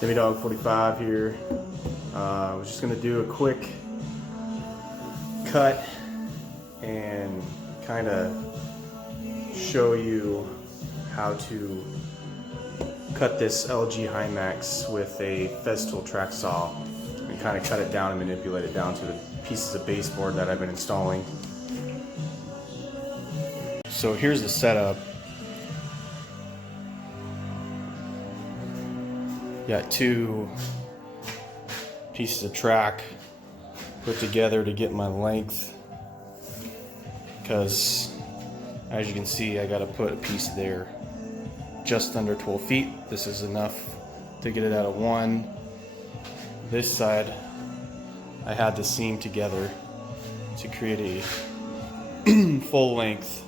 Demi Dog 45 here. I was just gonna do a quick cut and kind of show you how to cut this LG Himacs with a Festool track saw and kind of cut it down and manipulate it down to the pieces of baseboard that I've been installing. So here's the setup. Got two pieces of track put together to get my length, because as you can see I got to put a piece there just under 12 feet. This is enough to get it out of one. This side I had to seam together to create a full length.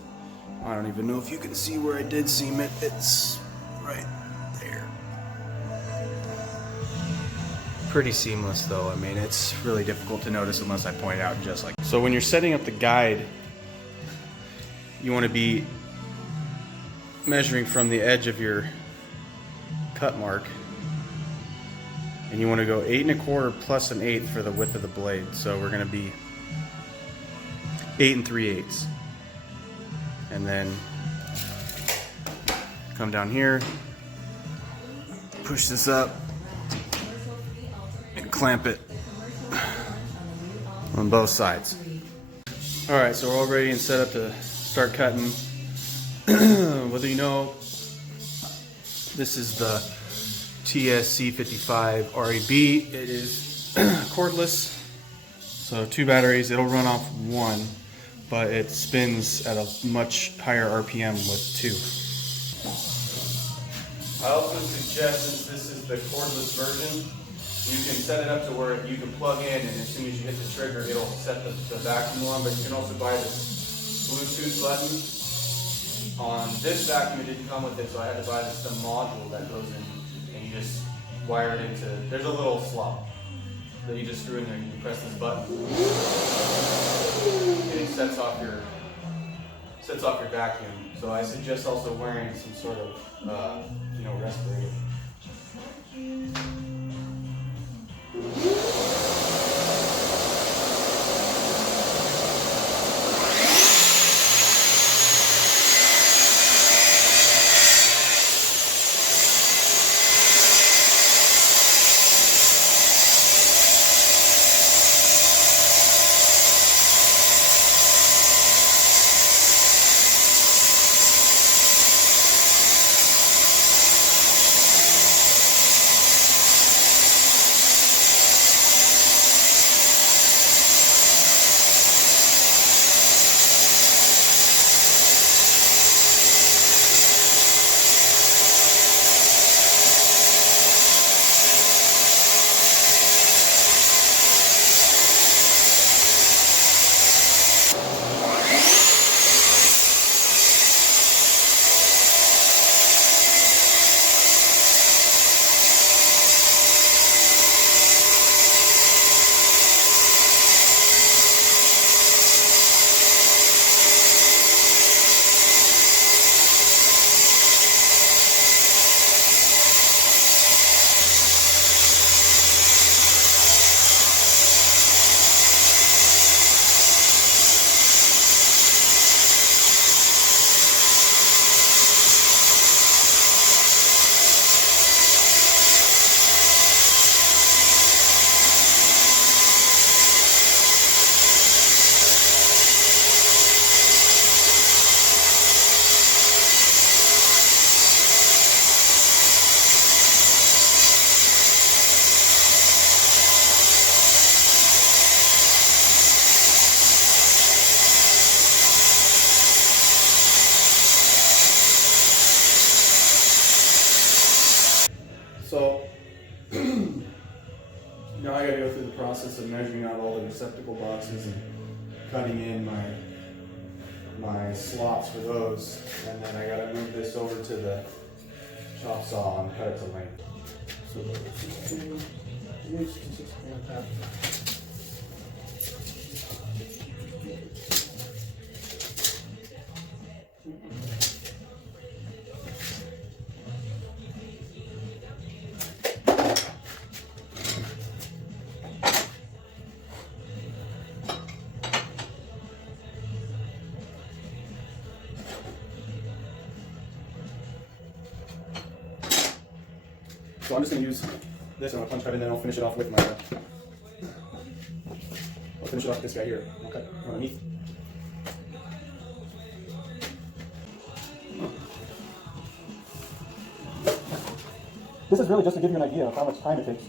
I don't even know if you can see where I did seam it. It's right there. Pretty seamless though. I mean, it's really difficult to notice unless I point it out just like. So when you're setting up the guide, you want to be measuring from the edge of your cut mark, and you want to go 8 1/4 plus an 1/8 for the width of the blade. So we're going to be 8 3/8, and then come down here, push this up, and clamp it on both sides. All right, so we're all ready and set up to start cutting. Whether you know, this is the TSC55 REB. It is cordless, so 2 batteries. It'll run off 1, but it spins at a much higher RPM with 2. I also suggest, since this is the cordless version, you can set it up to where you can plug in, and as soon as you hit the trigger, it'll set the vacuum on. But you can also buy this Bluetooth button. On this vacuum, it didn't come with it, so I had to buy this module that goes in, and you just wire it into. There's a little slot that you just screw in there, and you press this button, and it sets off your vacuum. So I suggest also wearing some sort of respirator. So now I gotta go through the process of measuring out all the receptacle boxes and cutting in my slots for those, and then I gotta move this over to the chop saw and cut it to length. So 16 like that. So I'm just going to use this on a punch cut, and then I'll finish it off with my, I'll finish it off with this guy here. I'll cut underneath. This is really just to give you an idea of how much time it takes.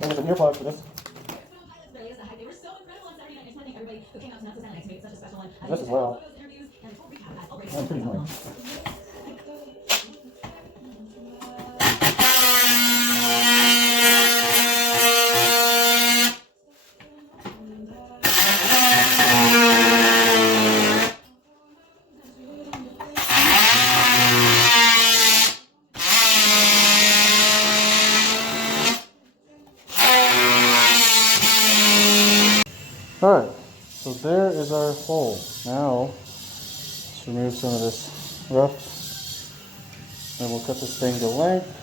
And there's an earplug for this. This as well. I'm pretty annoying. Alright, so there is our hole. Now, let's remove some of this rough, and we'll cut this thing to length.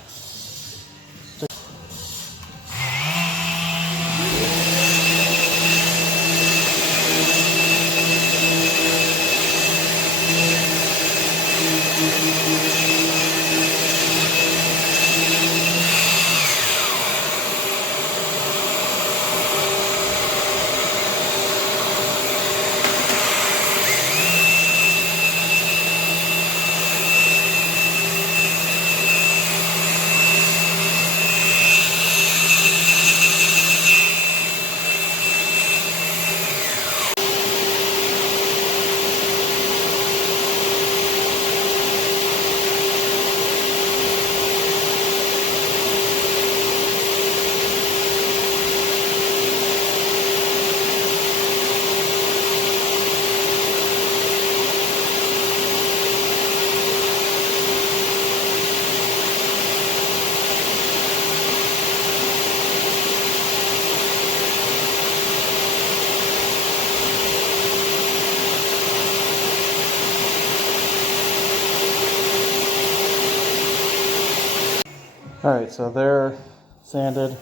Alright, so they're sanded,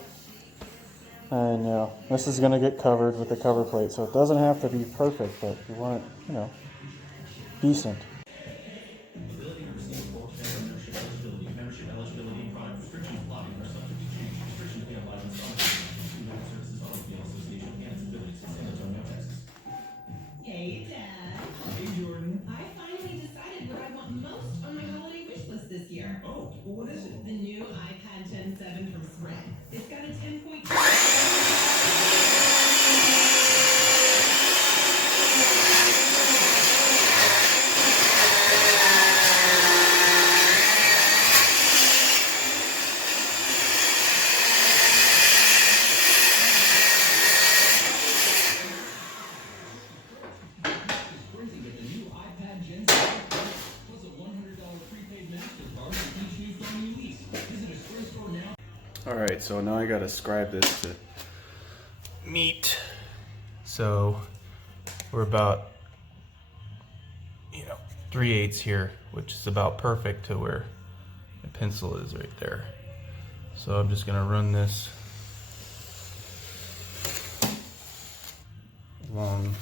and you know, this is going to get covered with the cover plate, so it doesn't have to be perfect, but you want it, you know, decent. Hey, Dad. Hey, Jordan. I finally decided what I want most on my holiday wish list this year. Oh, well, what is it? The new iPad Gen 7 from Scribing. It's got a 10.2. Alright, so now I gotta scribe this to meet. So we're about, 3/8 here, which is about perfect to where the pencil is right there. So I'm just gonna run this along.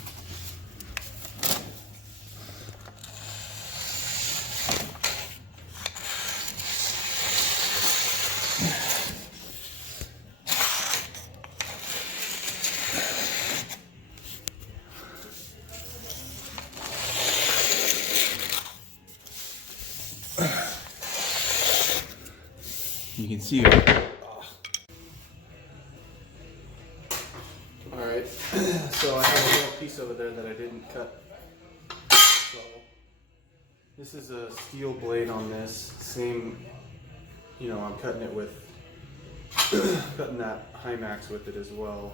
You can see it. Alright, so I have a little piece over there that I didn't cut. This is a steel blade on this. Same, you know, I'm cutting it with, cutting that Himacs with it as well.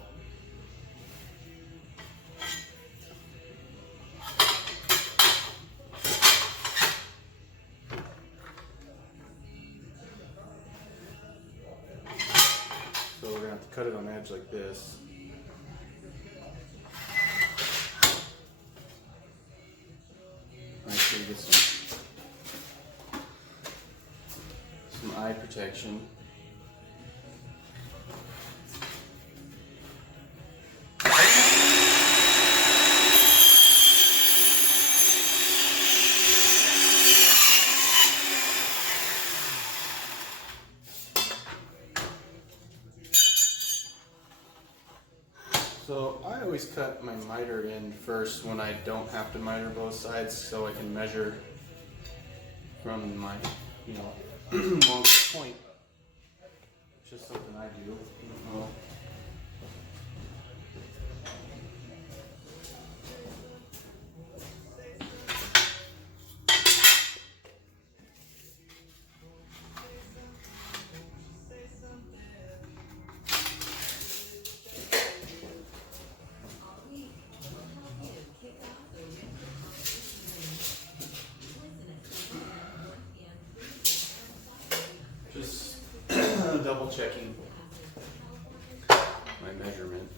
So we're gonna have to cut it on the edge like this. Make sure you get some eye protection. So I always cut my miter in first when I don't have to miter both sides, so I can measure from my, you know, longest point. It's just something I do. I don't know. Just double checking my measurement.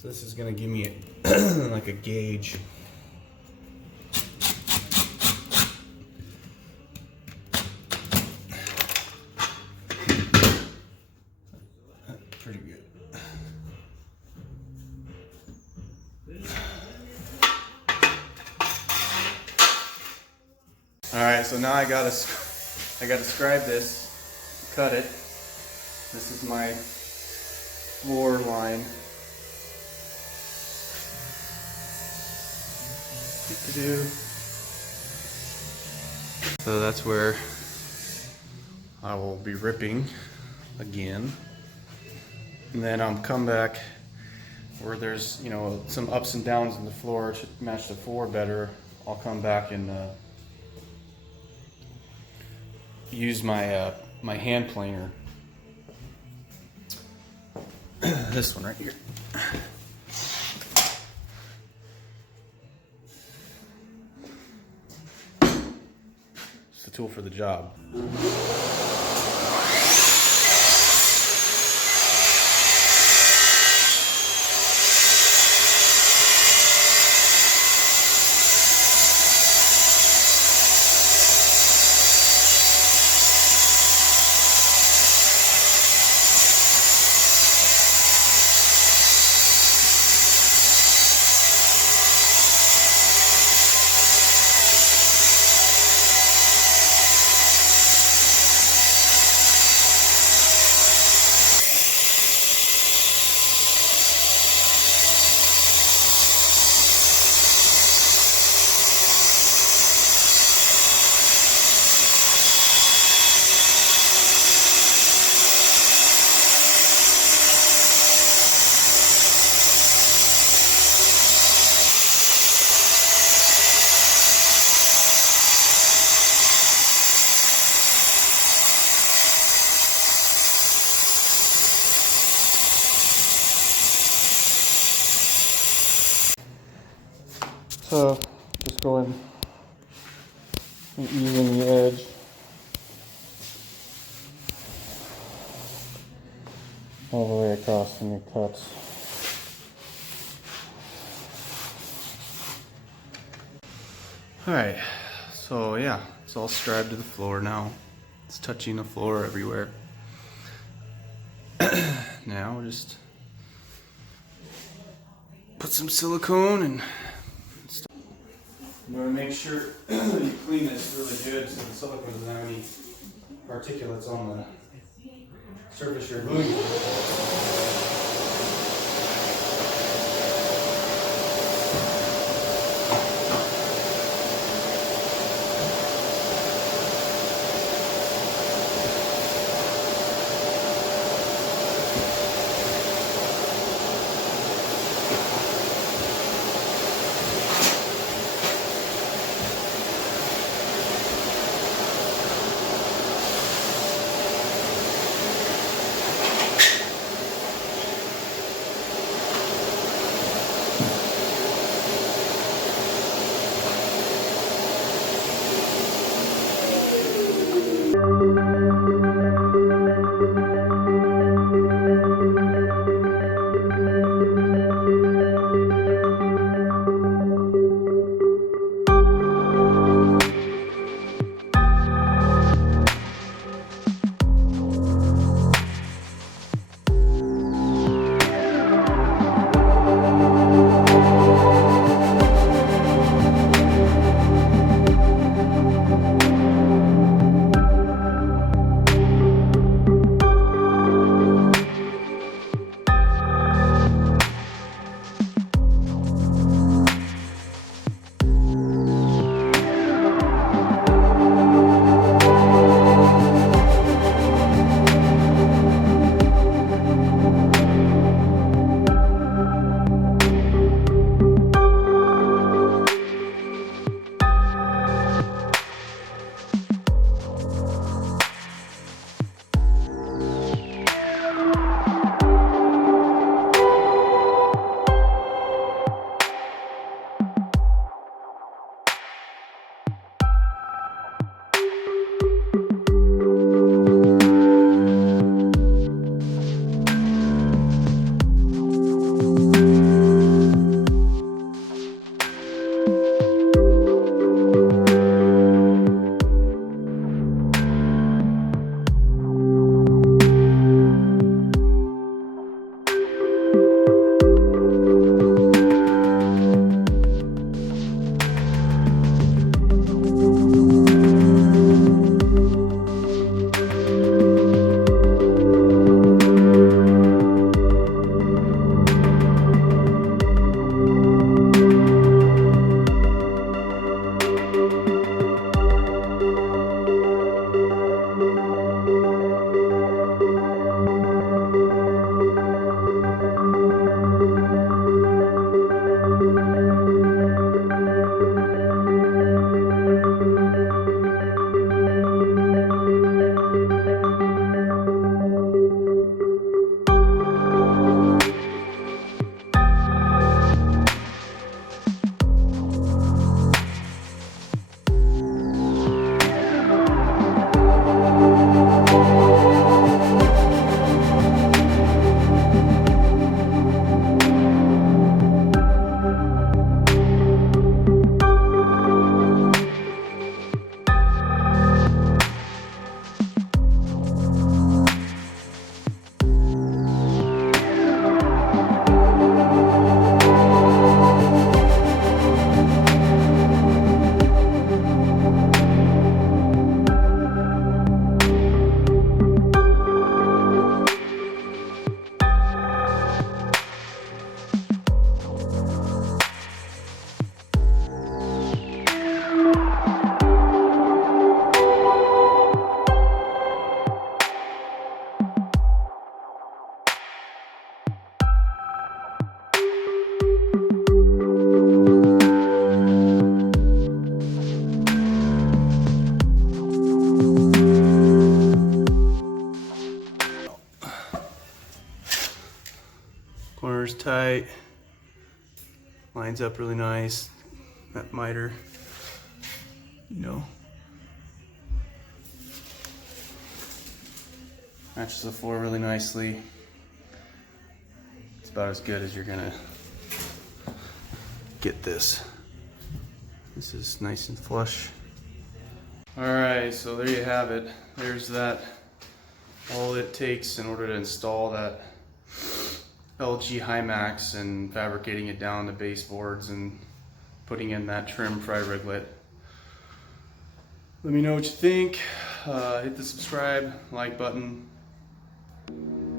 So this is gonna give me like a gauge. Pretty good. All right, so now I gotta scribe this, cut it. This is my floor line. So that's where I will be ripping again, and then I'll come back where there's, you know, some ups and downs in the floor to match the floor better. I'll come back and use my my hand planer. This one right here. It's the tool for the job. So just go in and even the edge. All the way across in your cuts. Alright, so yeah, it's all scribed to the floor now. It's touching the floor everywhere. Now we'll just put some silicone and you want to make sure you clean this really good so the silicone doesn't have any particulates on the surface you're gluing to. Corner's tight, lines up really nice. that miter, you know, matches the floor really nicely. It's about as good as you're gonna get this. This is nice and flush. All right, so there you have it. There's that. All it takes in order to install that LG Himacs and fabricating it down to baseboards and putting in that trim fry riglet. Let me know what you think. Hit the subscribe, like button,